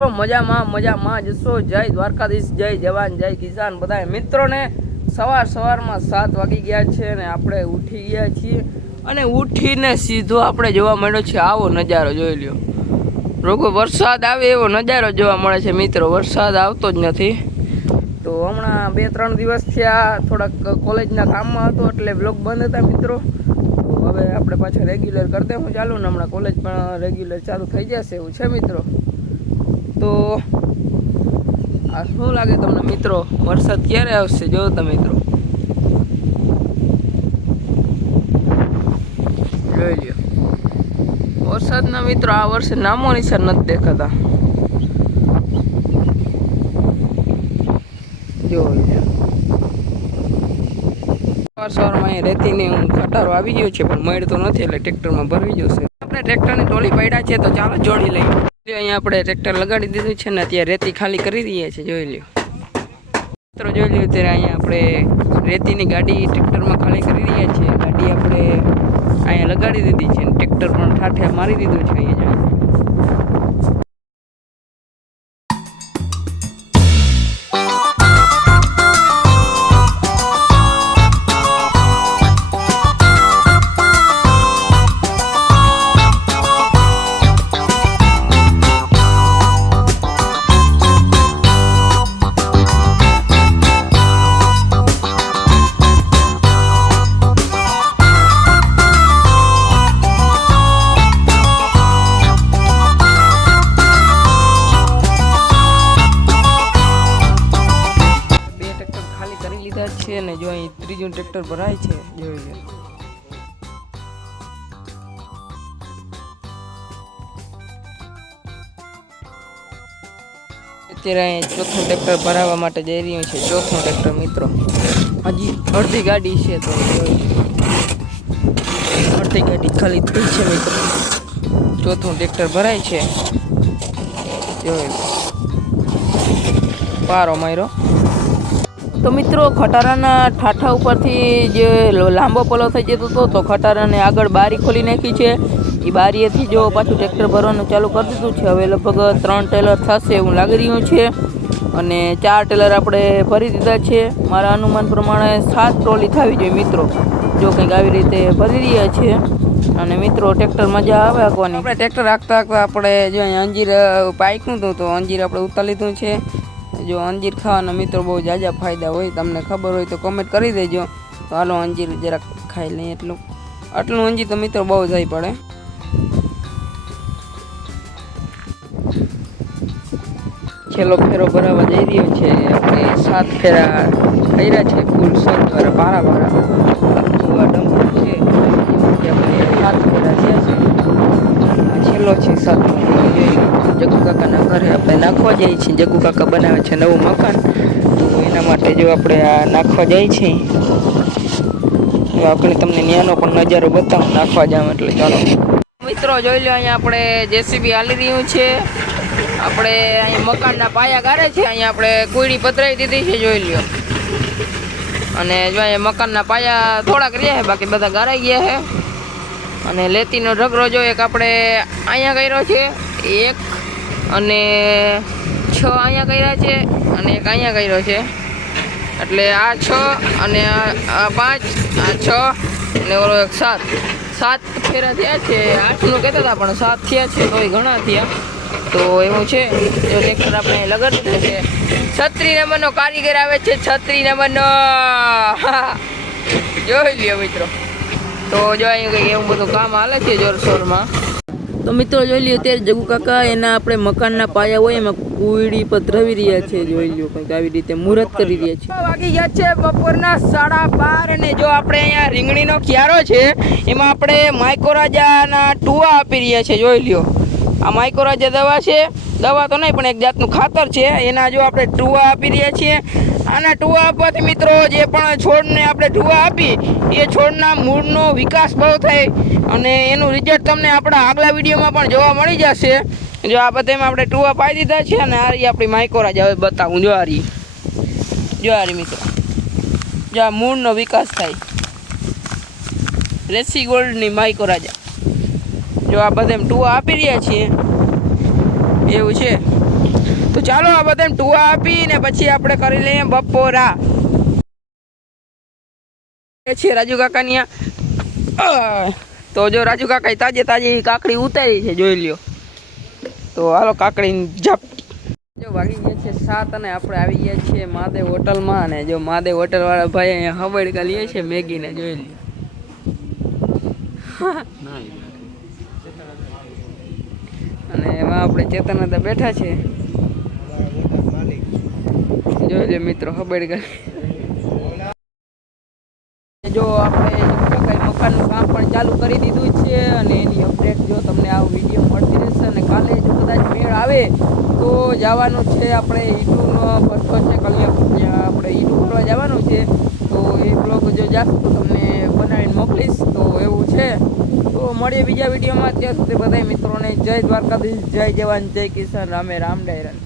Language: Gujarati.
મજામાં જશો। જય દ્વારકાધીશ, જય જવાન, જય કિસાન। બધા મિત્રોને સવારમાં 7 વાગી ગયા છે અને આપણે ઉઠી ગયા છીએ અને ઉઠીને સીધો આપણે જોવા મળ્યો છે આવો નજારો જોઈ લ્યો। રોગો વરસાદ આવે એવો નજારો જોવા મળે છે મિત્રો। વરસાદ આવતો જ નથી। તો હમણાં 2-3 દિવસ થયા થોડાક કોલેજના કામમાં હતો એટલે બ્લોગ બંધ હતા મિત્રો। તો હવે આપણે પાછા રેગ્યુલર કરી દેવું ચાલુ ને હમણાં કોલેજ પણ રેગ્યુલર ચાલુ થઈ જશે એવું છે મિત્રો। તો આ શું લાગે તમને મિત્રો, વરસાદ ક્યારે આવશે જો તમે મિત્રો જોઈ લ્યો। વરસાદના મિત્રો આ વર્ષે નામો નિશાન નથી દેખાતા જોઈ લ્યો। સવારમાં અહીં રેતીની ખટારો આવી ગયો છે પણ મળ તો નથી એટલે ટ્રેક્ટરમાં ભરવી જશે। આપણે ટ્રેક્ટરની ટોલી પડ્યા છે તો ચાલો જોડી લઈએ। અહીંયા આપણે ટ્રેક્ટર લગાડી દીધું છે ને અત્યારે રેતી ખાલી કરી રહ્યા છે જોઈ લ્યો મિત્રો। જોઈ લ્યો ત્યારે અહીંયા આપણે રેતીની ગાડી ટ્રેક્ટરમાં ખાલી કરી રહ્યા છીએ। ગાડી આપણે અહીંયા લગાડી દીધી છે ટ્રેક્ટર પણ ઠાઠે મારી દીધું છે અહીંયા। છે ને જો અહીં ત્રીજું ટ્રેક્ટર ભરાય છે જોઈ લો। અત્યારે અહીં ચોથું ટ્રેક્ટર ભરાવા માટે જઈ રહ્યું છે। ચોથું ટ્રેક્ટર મિત્રો હજી અડધી ગાડી છે તો અડધી ગાડી ખાલી થઈ છે મિત્રો। ચોથું ટ્રેક્ટર ભરાય છે જોઈ લો પારો માર્યો। તો મિત્રો ખટારાના ઠાઠા ઉપરથી જે લાંબો પલો થઈ જતો હતો તો ખટારાને આગળ બારી ખોલી નાખી છે। એ બારીએથી જો પાછું ટ્રેક્ટર ભરવાનું ચાલુ કરી દીધું છે। હવે લગભગ 3 ટેલર થશે એવું લાગી રહ્યું છે અને 4 ટેલર આપણે ભરી દીધા છે। મારા અનુમાન પ્રમાણે 7 ટ્રોલી થવી જોઈએ મિત્રો। જો કંઈક આવી રીતે ભરી રહ્યા છે અને મિત્રો ટ્રેક્ટર મજા આવે હાંકવાની। આપણે ટ્રેક્ટર હાંકતા આપણે જો અહીંયા અંજીર પાક્યું હતું તો અંજીર આપણે ઉતારી લીધું છે। જો અંજીર ખાવાના મિત્રો બહુ જાજા ફાયદા હોય, તમને ખબર હોય તો કમેન્ટ કરી દેજો। તો હાલો અંજીર જરાક ખાઈ લઈએ। આટલું અંજીર તો મિત્રો બહુ જાય પડે। છેલ્લો ફેરો ભરાવા જઈ રહ્યો છે આપણે। 7 ફેરા કર્યા છે ફૂલ 7 વાળા પારા ડમ્પર છે આપણે 7 ફેરા થયા છે। છેલ્લો છે 7 જગ્ગુ કાકાના ઘરે આપણે નાખવા જઈએ છીએ। જગ્ગુ કાકા બનાવે છે નવું મકાન તો એના માટે જો આપણે આ નાખવા જઈએ છીએ તો આપણે તમને ત્યાંનો પણ નજારો બતાવું નાખવા જાવ એટલે ચાલો મિત્રો જોઈ લો। અહીંયા આપણે જેસીબી હાલી રહ્યું છે। આપણે અહીં મકાનના પાયા ગારે છે। અહીંયા આપણે કુઈડી પતરાવી દીધી છે જોઈ લ્યો અને જો અહીંયા મકાનના પાયા થોડાક રહ્યા છે બાકી બધા ગારાઈ ગયા છે। અને લેતીનો ઢગરો જો એક આપણે અહીંયા કર્યો છે એક અને 6 અહીંયા કર્યા છે અને એક અહીંયા કર્યો છે એટલે આ 6 અને આ 5 આ 6 અને ઓલો એક 7 ફેરા થયા છે। 8નું કહેતા હતા પણ 7 થયા છે તોય ઘણા થયા તો એવું છે। જો ટ્રેક્ટર આપણે લગાડી દીધું છે। 36 નંબરનો કારીગર આવે છે। 36 નંબરનો જોઈ લ્યો મિત્રો। તો જો અહીં કંઈક એવું બધું કામ હાલે છે જોરશોરમાં। તો મિત્રો જોઈ લ્યો ત્યારે જગ્ગુ કાકા એના આપણે મકાનના પાયા હોય એમાં કુઈડી પધરાવી રહ્યા છે। જોઈ લ્યો કંઈક આવી રીતે મુહૂર્ત કરી રહ્યા છે। વાગી ગયા છે બપોરના 12:30 અને જો આપણે અહીંયા રીંગણીનો ક્યારો છે એમાં આપણે માઇકોરાજાના ટુવા આપી રહ્યા છે જોઈ લ્યો। આ માઇકોરાજા દવા છે, દવા તો નહીં પણ એક જાતનું ખાતર છે। એના જો આપણે ટુવા આપી રહ્યા છીએ। આના ટુવા આપવાથી મિત્રો જે પણ છોડને આપણે ટુવા આપી એ છોડના મૂળનો વિકાસ બહુ થાય અને એનું રિઝલ્ટ તમને આપણા આગલા વિડીયોમાં પણ જોવા મળી જશે। જો આ બધામાં આપણે ટુવા પાઈ દીધા છે અને આ રહી આપણી માઇકોરાજા હવે બતાવું જો આ રહી મિત્રો જો આ મૂળનો વિકાસ થાય રેસી ગોલ્ડની માઇકોરાજા। જો આ બધા ટુવા આપી રહ્યા છીએ એવું છે। તો ચાલો આ બધાને ટુવા આપીને પછી આપણે કરી લઈએ બપોરા. છે રાજુ કાકાની તો જો રાજુ કાકા તાજે તાજી કાકડી ઉતારી છે, જોઈ લ્યો. તો હાલો કાકડી જપ. જો વાગી ગયા છે 7 અને આપણે આવી ગયા છીએ મહાદેવ હોટલમાં. અને જો મહાદેવ હોટલ વાળા ભાઈ અહીંયા હબડકા લે છે મેગીને, જોઈ લ્યો. અને એમાં આપણે ચેતન હતા બેઠા છે, જોઈ લે મિત્રો હબડકા. જો આપણે મકાનનું કામ પણ ચાલુ કરી દીધું છે અને એની અપડેટ જો તમને આ વિડીયો મળતી રહેશે. અને કાલે જો કદાચ મેળ આવે તો જવાનું છે આપણે ઈટુનો ભરતો છે કલિયા, આપણે ઈટુ ભરવા જવાનું છે. તો એ બ્લોગ જો જશે તો તમને બનાવીને મોકલીશ. તો એવું છે. તો મળીએ બીજા વિડીયોમાં. ત્યાં સુધી બધા મિત્રોને જય દ્વારકાધીશ, જય જવાન, જય કિસાન, રામે રામ ડાયરન.